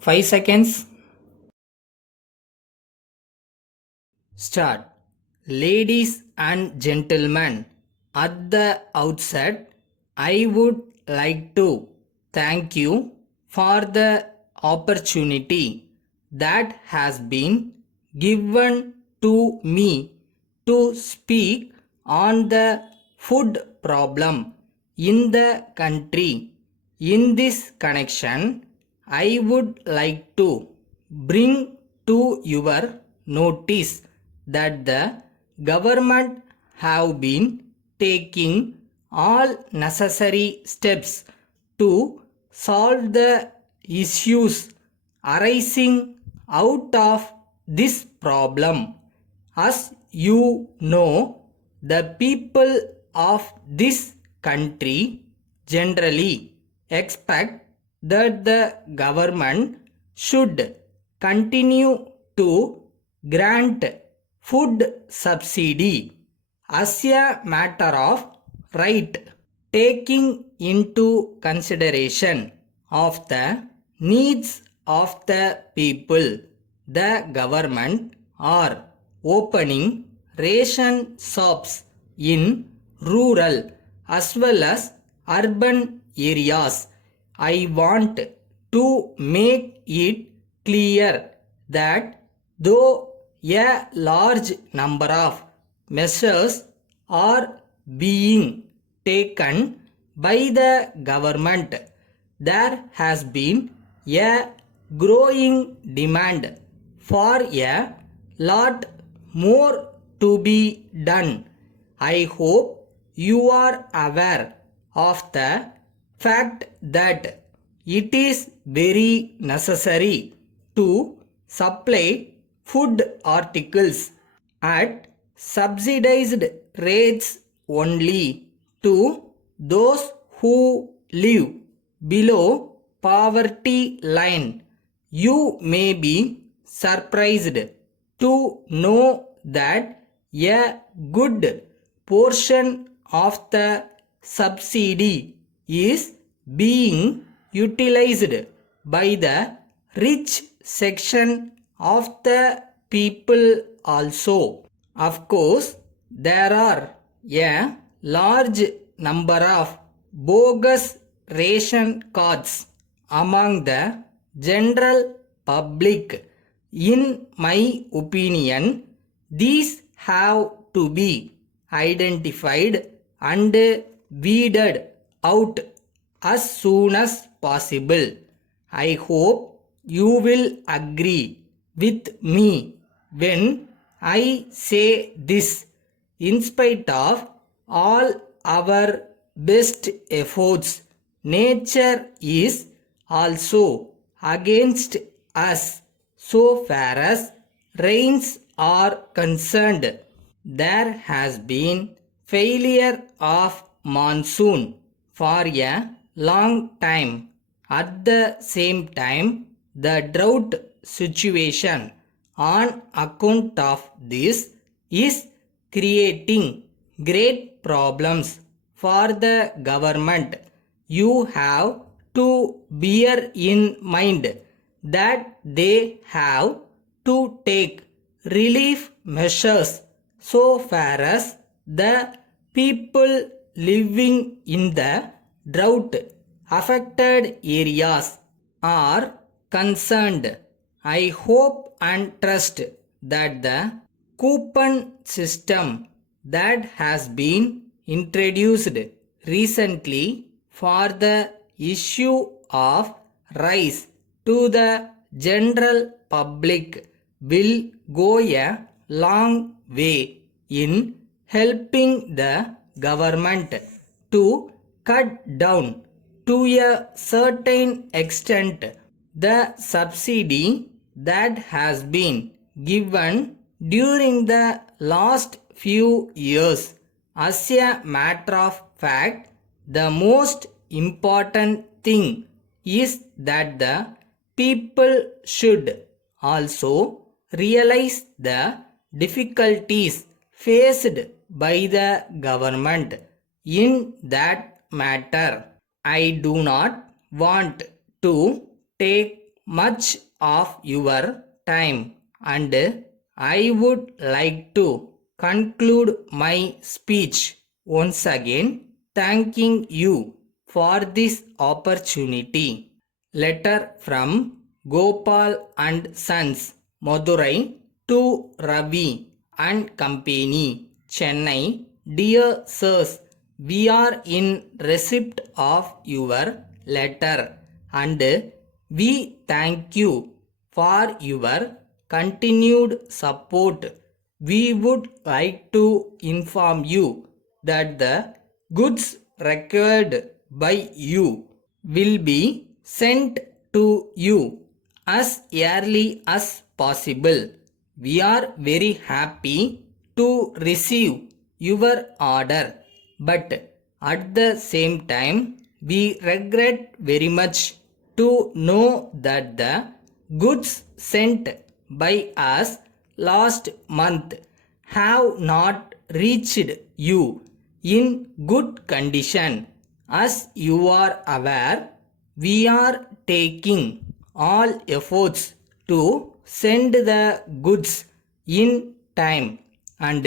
5 seconds. Start. Ladies and gentlemen, at the outset, I would like to thank you for the opportunity that has been given to me to speak on the food problem in the country. In this connection, I would like to bring to your notice that the government have been taking all necessary steps to solve the issues arising out of this problem. As you know, the people of this country generally expect that the government should continue to grant food subsidy as a matter of right, taking into consideration of the needs of the people. The government are opening ration shops in rural as well as urban areas. I want to make it clear that though a large number of measures are being taken by the government, there has been a growing demand for a lot more to be done. I hope you are aware of the fact that it is very necessary to supply food articles at subsidized rates only to those who live below poverty line. You may be surprised to know that a good portion of the subsidy is being utilized by the rich section of the people also. Of course, there are a large number of bogus ration cards among the general public. In my opinion, these have to be identified and weeded out as soon as possible. I hope you will agree with me when I say this. In spite of all our best efforts, nature is also against us so far as rains are concerned. There has been failure of monsoon for a long time. At the same time, the drought situation on account of this is creating great problems for the government. You have to bear in mind that they have to take relief measures so far as the people living in the drought affected areas are concerned. I hope and trust that the coupon system that has been introduced recently for the issue of rice to the general public will go a long way in helping the government to cut down to a certain extent the subsidy that has been given during the last few years. As a matter of fact, the most important thing is that the people should also realize the difficulties faced by the government in that matter. I do not want to take much of your time, and I would like to conclude my speech once again thanking you for this opportunity. Letter from Gopal and Sons, Madurai to Ravi and Company, Chennai. Dear Sirs, we are in receipt of your letter and we thank you for your continued support. We would like to inform you that the goods required by you will be sent to you as early as possible. We are very happy to receive your order, but at the same time, we regret very much to know that the goods sent by us last month have not reached you in good condition. As you are aware, we are taking all efforts to send the goods in time and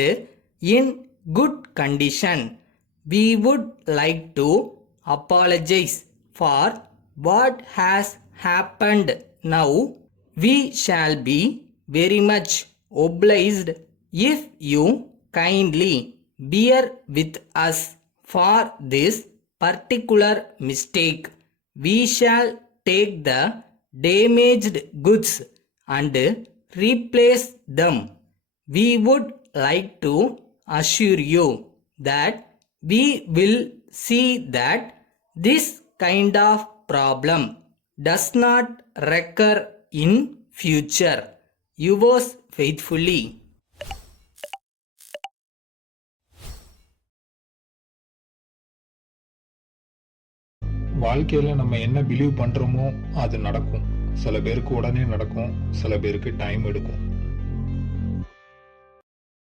in good condition. We would like to apologize for what has happened now. We shall be very much obliged if you kindly bear with us for this particular mistake. We shall take the damaged goods and replace them. We would like to assure you that we will see that this kind of problem does not recur in future. Yours faithfully. வாழ்க்கையில நம்ம என்ன believe பண்றோமோ அது நடக்கும். சில பேருக்கு உடனே நடக்கும், சில பேருக்கு டைம் எடுக்கும்.